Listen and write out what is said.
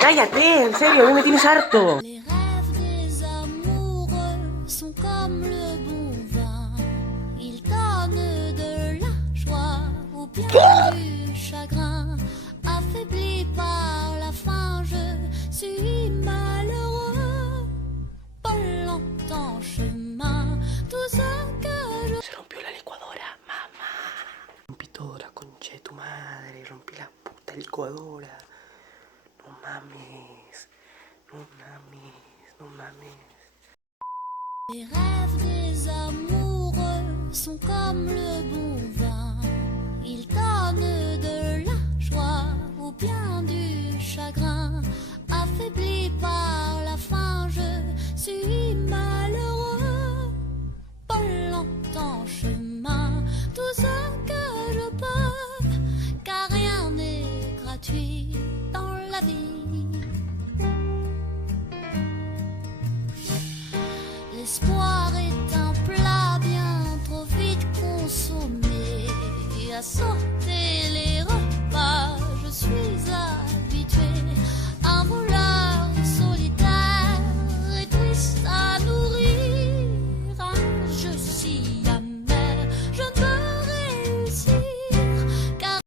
Cállate, en serio, a mí me tienes harto. Les rêves des amoureux sont comme le bon vin. Ils donnent de la joie ou bien du chagrin. Affaibli par la faim, je suis malheureux. Pas longtemps chemin, tout ce que je... Se rompió la licuadora, mamá. Rompí todo, la concha de tu madre. Rompí la puta licuadora. No mames. No mames. No mames. Les rêves des amoureux sont comme le bon vin. Ils donnent de la joie ou bien du chagrin. Affaibli par la faim, je suis malheureux. Pas longtemps chemin, tout ce que je peux, car rien n'est gratuit dans la vie. L'espoir est un plat bien trop vite consommé, à sauter